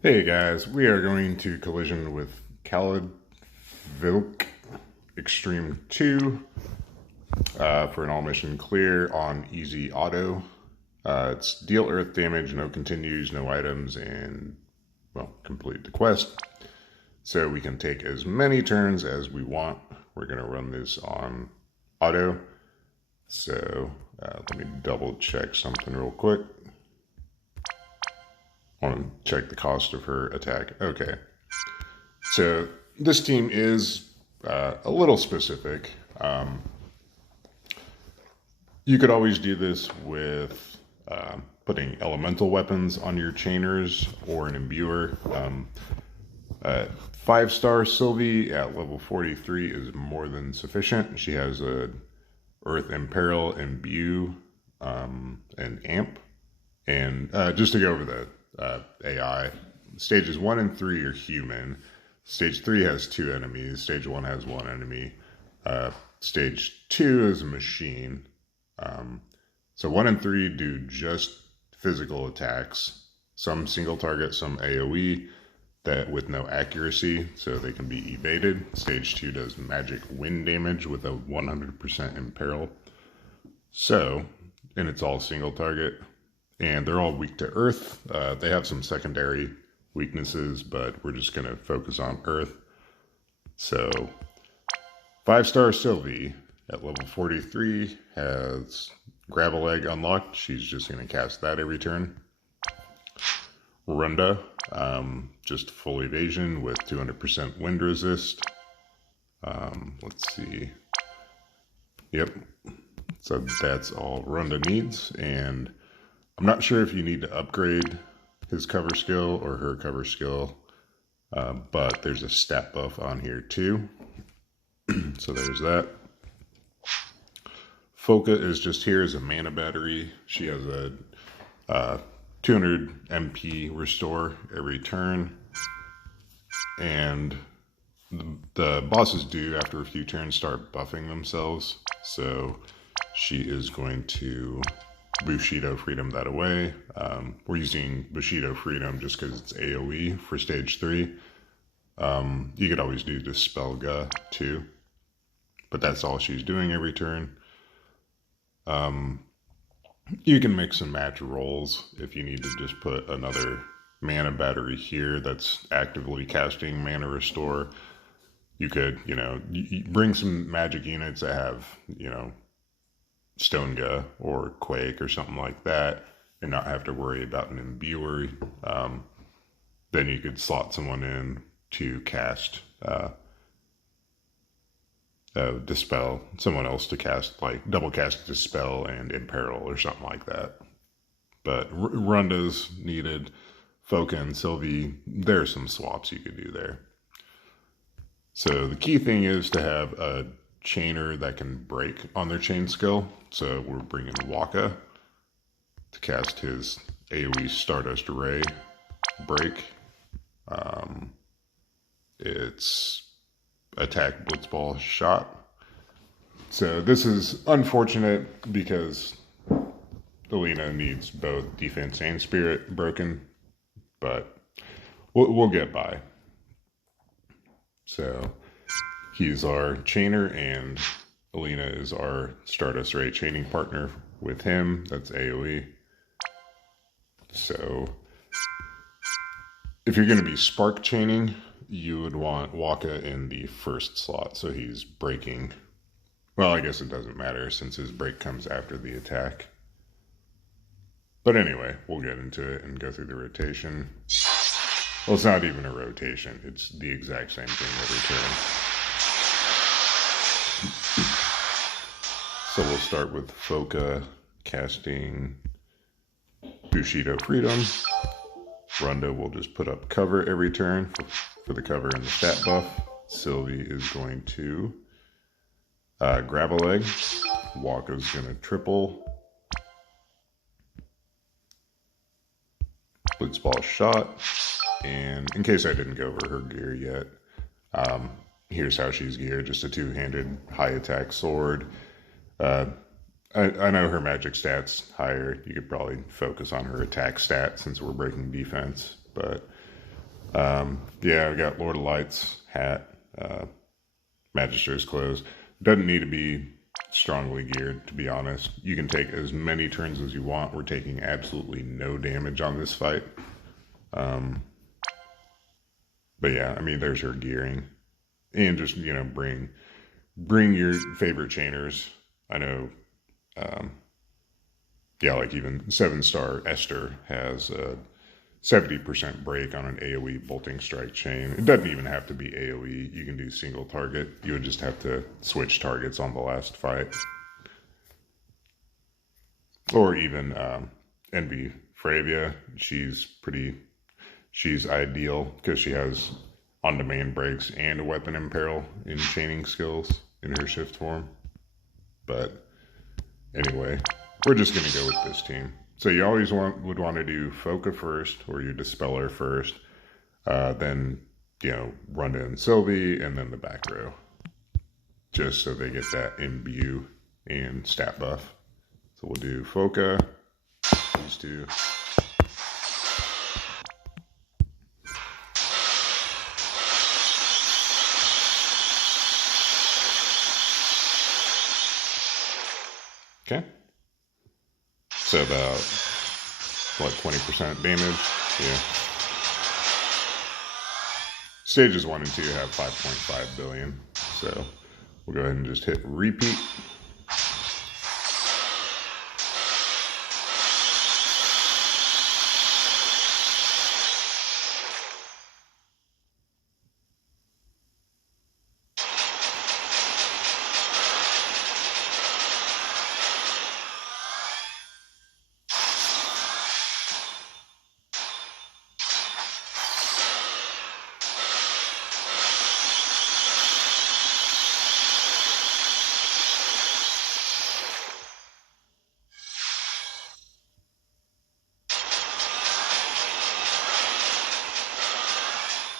Hey guys, we are going to collision with Caledwylch EXT-2 for an all mission clear on easy auto. It's deal earth damage, no continues, no items, and, well, complete the quest. So we can take as many turns as we want. We're going to run this on auto. So let me double check something real quick. I want to check the cost of her attack. Okay. So this team is a little specific. You could always do this with putting elemental weapons on your chainers or an imbuer. 5-star Sylvie at level 43 is more than sufficient. She has a Earth Imperil, Imbue, and Amp. And just to go over the AI, stages 1 and 3 are human. Stage 3 has 2 enemies. Stage 1 has 1 enemy. Stage 2 is a machine. So 1 and 3 do just physical attacks. Some single target, some AoE, that with no accuracy, so they can be evaded. Stage 2 does magic wind damage with a 100% imperil. So, and it's all single target. And they're all weak to earth. They have some secondary weaknesses, but we're just going to focus on earth. So 5-star Sylvie at level 43 has Gravel Egg unlocked. She's just going to cast that every turn. Runda, just full evasion with 200% wind resist. Let's see. Yep. So that's all Runda needs. And I'm not sure if you need to upgrade his cover skill or her cover skill, but there's a stat buff on here too. So there's that. Foka is just here as a mana battery. She has a 200 MP restore every turn. And the bosses do, after a few turns, start buffing themselves. So she is going to Bushido Freedom that away. We're using Bushido Freedom just because it's AoE for stage 3. You could always do Dispelga too, but that's all she's doing every turn. You can mix and match rolls if you need to just put another mana battery here that's actively casting mana restore. You could, bring some magic units that have, Stonega or Quake or something like that and not have to worry about an imbuer. Then you could slot someone in to cast Dispel, someone else to cast, like double cast Dispel and Imperil or something like that. But Runda's needed. Foka and Sylvie, there are some swaps you could do there. So the key thing is to have a chainer that can break on their chain skill. So we're bringing Waka to cast his AoE Stardust Ray break. It's attack Blitzball shot. So this is unfortunate because Alina needs both defense and spirit broken, but we'll get by. So he's our chainer, and Alina is our Stardust Ray chaining partner with him. That's AoE. So if you're going to be spark chaining, you would want Waka in the first slot. So he's breaking. Well, I guess it doesn't matter since his break comes after the attack. But anyway, we'll get into it and go through the rotation. Well, it's not even a rotation. It's the exact same thing every turn. So we'll start with Foka casting Bushido Freedom. Runda will just put up cover every turn for the cover and the stat buff. Sylvie is going to Gravel Egg. Waka's going to triple. Blitzball shot. And in case I didn't go over her gear yet, here's how she's geared. Just a two-handed high attack sword. I know her magic stat's higher. You could probably focus on her attack stat since we're breaking defense. But Yeah, we got Lord of Lights hat, Magister's clothes. Doesn't need to be strongly geared, to be honest. You can take as many turns as you want. We're taking absolutely no damage on this fight. But yeah, I mean, there's your gearing. And just, you know, bring your favorite chainers. I know, yeah, like even 7-star Esther has a 70% break on an AoE bolting strike chain. It doesn't even have to be AoE. You can do single target. You would just have to switch targets on the last fight. Or even Envy Fravia. She's ideal because she has on-demand breaks and a weapon imperil in chaining skills in her shift form. But anyway, we're just going to go with this team. So you always would want to do Foca first, or your Dispeller first, then, you know, run in Sylvie, and then the back row, just so they get that imbue and stat buff. So we'll do Foca, these two. Okay. So about, what, 20% damage? Yeah. Stages 1 and 2 have 5.5 billion. So we'll go ahead and just hit repeat.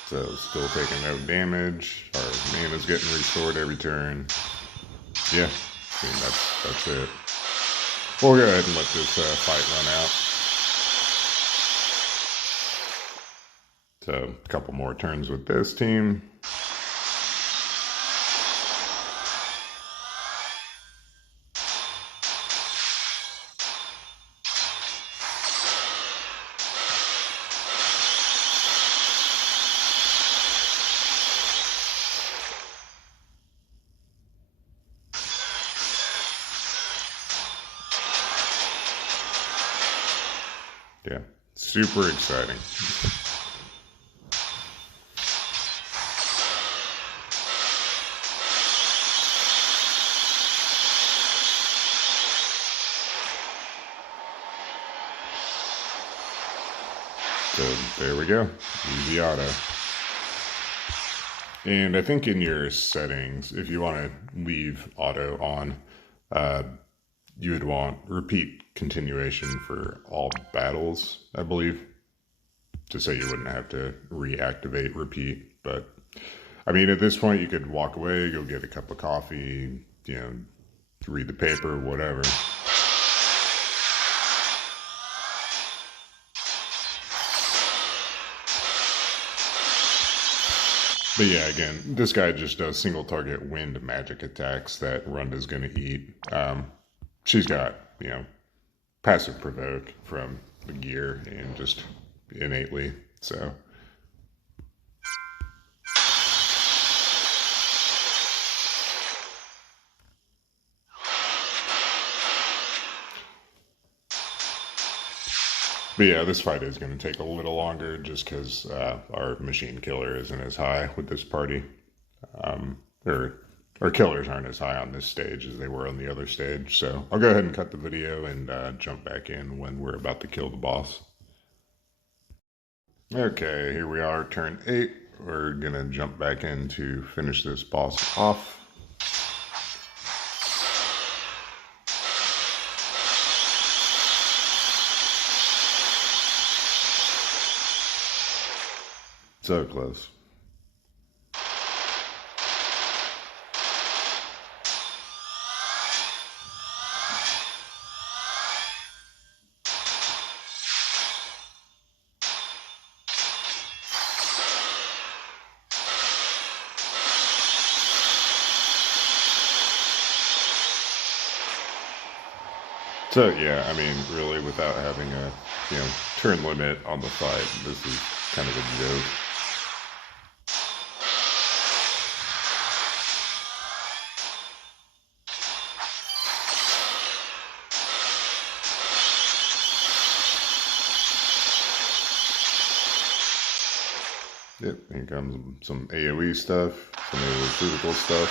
So still taking no damage. Our mana's getting restored every turn. Yeah, I mean, that's it. We'll go ahead and let this fight run out. So a couple more turns with this team. Yeah, super exciting. So there we go, easy auto. And I think in your settings, if you want to leave auto on, you would want repeat continuation for all battles, I believe, just so you wouldn't have to reactivate repeat. But I mean, at this point, you could walk away, go get a cup of coffee, you know, read the paper, whatever. But yeah, again, this guy just does single target wind magic attacks that Runda's going to eat. She's got, you know, passive provoke from the gear and just innately, so. But yeah, this fight is going to take a little longer just because our machine killer isn't as high with this party. Our killers aren't as high on this stage as they were on the other stage. So I'll go ahead and cut the video and jump back in when we're about to kill the boss. Okay, here we are, turn 8. We're going to jump back in to finish this boss off. So close. So yeah, I mean, really, without having a turn limit on the fight, this is kind of a joke. Yep, here comes some AoE stuff, some of the physical stuff.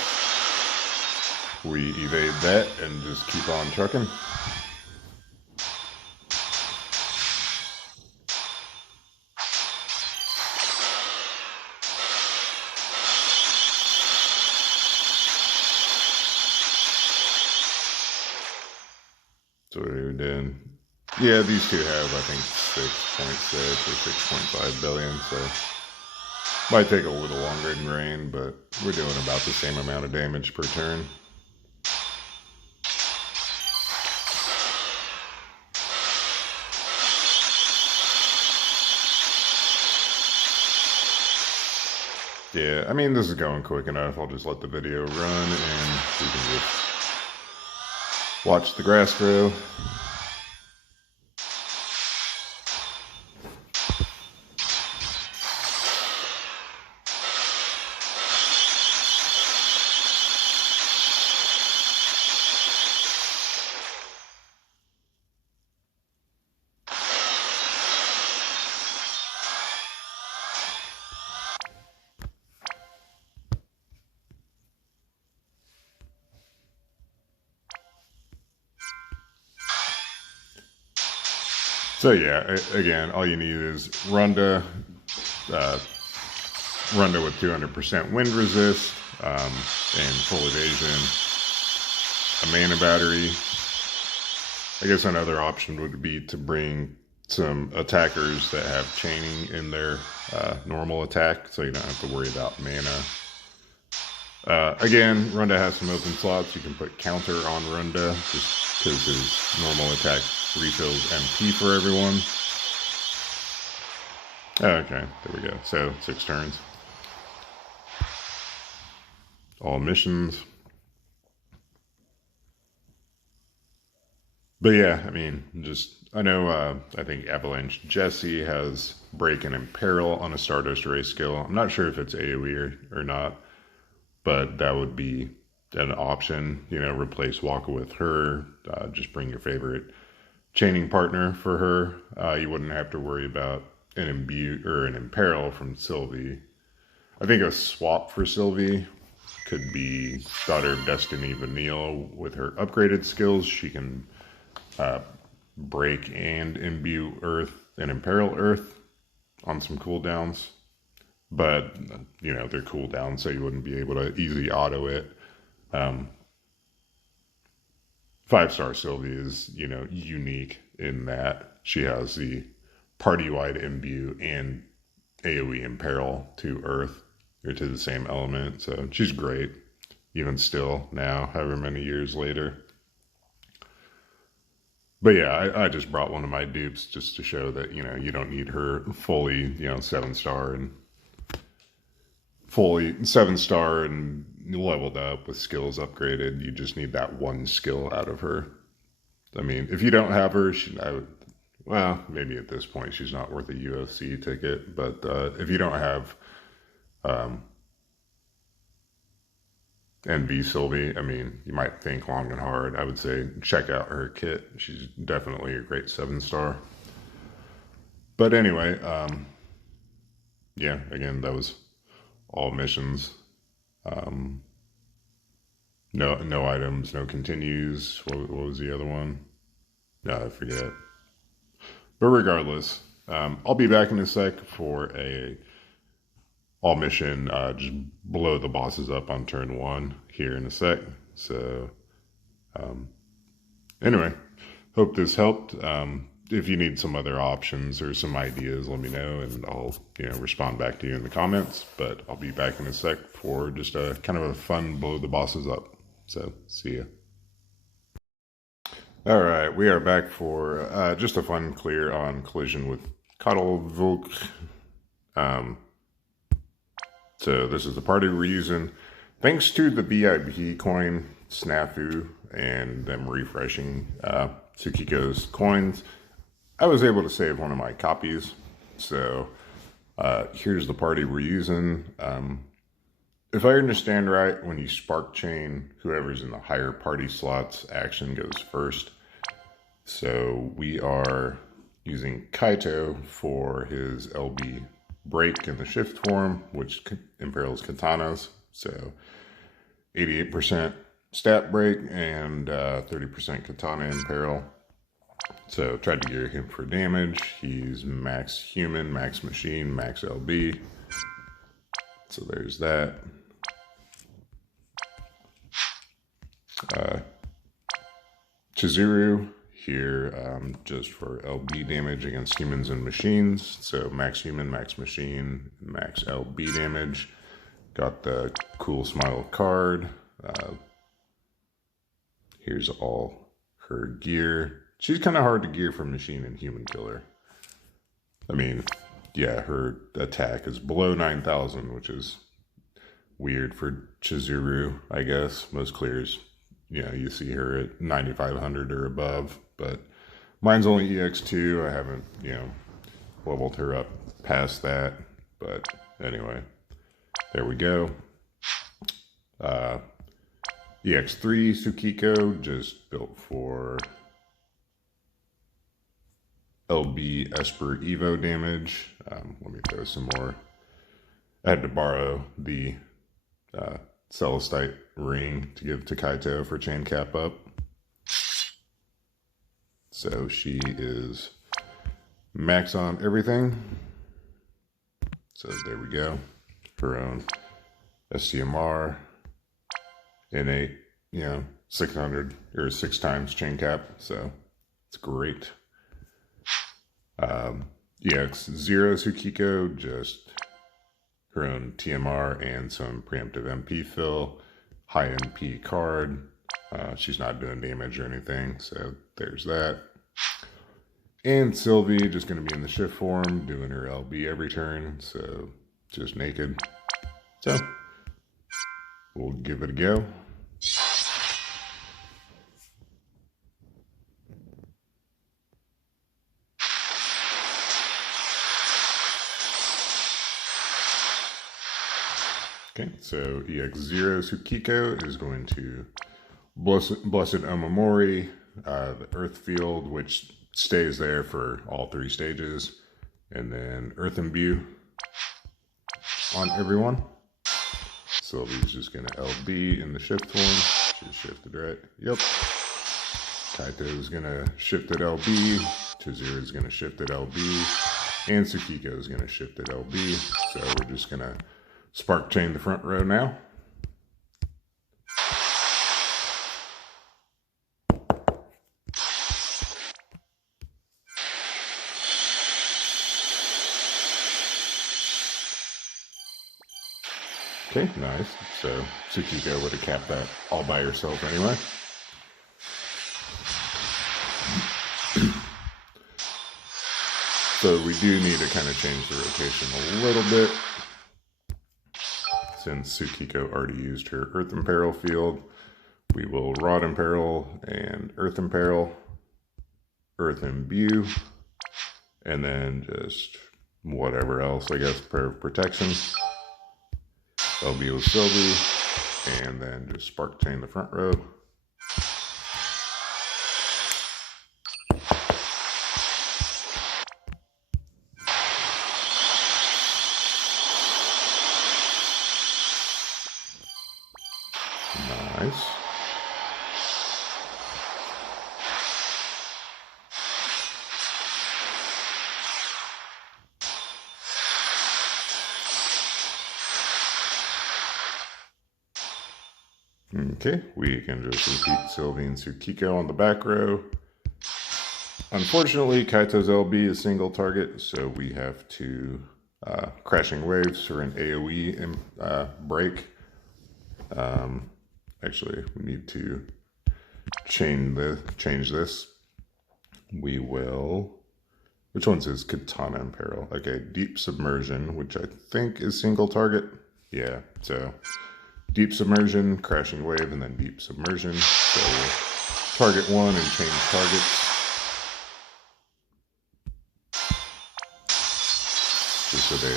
We evade that and just keep on trucking. So what are we doing? Yeah, these two have, I think, 6.6 or 6.5 billion, so might take a little longer than rain, but we're doing about the same amount of damage per turn. Yeah, I mean, this is going quick enough. I'll just let the video run and we can just watch the grass grow. So yeah, again, all you need is Runda with 200% wind resist, and full evasion, a mana battery. I guess another option would be to bring some attackers that have chaining in their normal attack, so you don't have to worry about mana. Again, Runda has some open slots. You can put counter on Runda just because his normal attack refills MP for everyone. Okay, there we go. So 6 turns. All missions. But yeah, I mean, I know, I think Avalanche Jesse has Break and Imperil on a Stardust Ray skill. I'm not sure if it's AoE or not, but that would be an option. Replace Waka with her. Just bring your favorite chaining partner for her. You wouldn't have to worry about an Imbue or an Imperil from Sylvie. I think a swap for Sylvie could be Daughter of Destiny Vanille. With her upgraded skills, she can break and imbue Earth and Imperil Earth on some cooldowns. But, they're cooldowns, so you wouldn't be able to easily auto it. 5-star Sylvie is, unique in that she has the party-wide imbue and AoE Imperil to Earth, or to the same element, so she's great, even still now, however many years later. But yeah, I just brought one of my dupes just to show that, you don't need her fully, 7-star and fully 7-star and leveled up with skills upgraded. You just need that one skill out of her. I mean, if you don't have her, well, maybe at this point she's not worth a UFC ticket, but if you don't have NV Sylvie, I mean, you might think long and hard. I would say check out her kit. She's definitely a great 7-star. But anyway, yeah, again, that was all missions. No items, no continues. What was the other one? No, I forget. But regardless, I'll be back in a sec for all mission, just blow the bosses up on turn 1 here in a sec. So, anyway, hope this helped. If you need some other options or some ideas, let me know, and I'll, respond back to you in the comments. But I'll be back in a sec for just a kind of a fun blow the bosses up. So, see ya. All right, we are back for just a fun clear on collision with Caledwylch. So this is the party we're using. Thanks to the VIP coin snafu and them refreshing Tsukiko's coins. I was able to save one of my copies, so here's the party we're using. If I understand right, when you spark chain, whoever's in the higher party slots action goes first. So we are using Kaito for his LB break in the shift form, which imperils katanas. So 88% stat break and 30% katana imperil. So tried to gear him for damage. He's max human, max machine, max LB. So there's that. Chizuru here just for LB damage against humans and machines. So max human, max machine, max LB damage. Got the cool smile card. Here's all her gear. She's kind of hard to gear for machine and human killer. I mean, yeah, her attack is below 9,000, which is weird for Chizuru, I guess. Most clears, you know, you see her at 9,500 or above, but mine's only EX2. I haven't, you know, leveled her up past that, but anyway, there we go. EX3 Tsukiko, just built for LB Esper Evo damage. Let me throw some more. I had to borrow the Celestite ring to give to Kaito for chain cap up. So she is max on everything. So there we go. Her own SCMR, innate, you know, 600 or 6 times chain cap. So it's great. EX0 Tsukiko, just her own TMR and some preemptive MP fill, high MP card. She's not doing damage or anything, so there's that. And Sylvie, just going to be in the shift form, doing her LB every turn, so just naked. So we'll give it a go. Okay, so EX0 Tsukiko is going to Blessed Omamori, the Earth Field, which stays there for all 3 stages, and then Earth Imbue on everyone. Sylvie's just going to LB in the shift form. She's shifted right. Yep. Kaito's going to shift at LB. Chizuru's going to shift at LB. And Tsukiko's going to shift at LB. So we're just going to spark chain the front row now. Okay, nice. So Tsukiko would have capped that all by herself anyway. So we do need to kind of change the rotation a little bit, since Tsukiko already used her Earth Imperil field. We will Rod Imperil and Earth Imperil, Earth Imbue, and then just whatever else, I guess, Prayer of Protection. LB with Sylvie, and then just spark chain the front row. Nice. Okay, we can just repeat Sylvie and Tsukiko on the back row. Unfortunately, Kaito's LB is single target, so we have to Crashing Waves for an AoE break. Actually, we need to change this. We will... Which one says Katana Imperil? Okay, Deep Submersion, which I think is single target. Yeah, so Deep Submersion, Crashing Wave, and then Deep Submersion. So we'll target one and change targets. just so they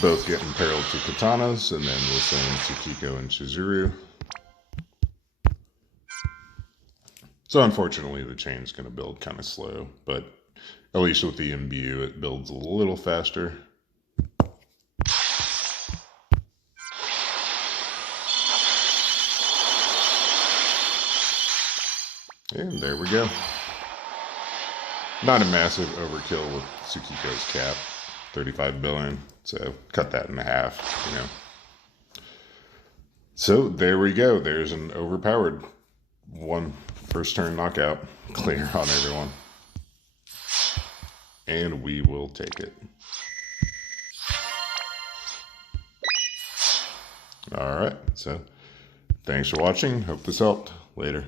both get imperiled to katanas, and then we'll send Tsukiko and Chizuru. So unfortunately, the chain's going to build kind of slow, but at least with the imbue, it builds a little faster. And there we go. Not a massive overkill with Tsukiko's cap, 35 billion, so cut that in half, you know. So there we go. There's an overpowered one first turn knockout clear on everyone. And we will take it. Alright, so thanks for watching. Hope this helped. Later.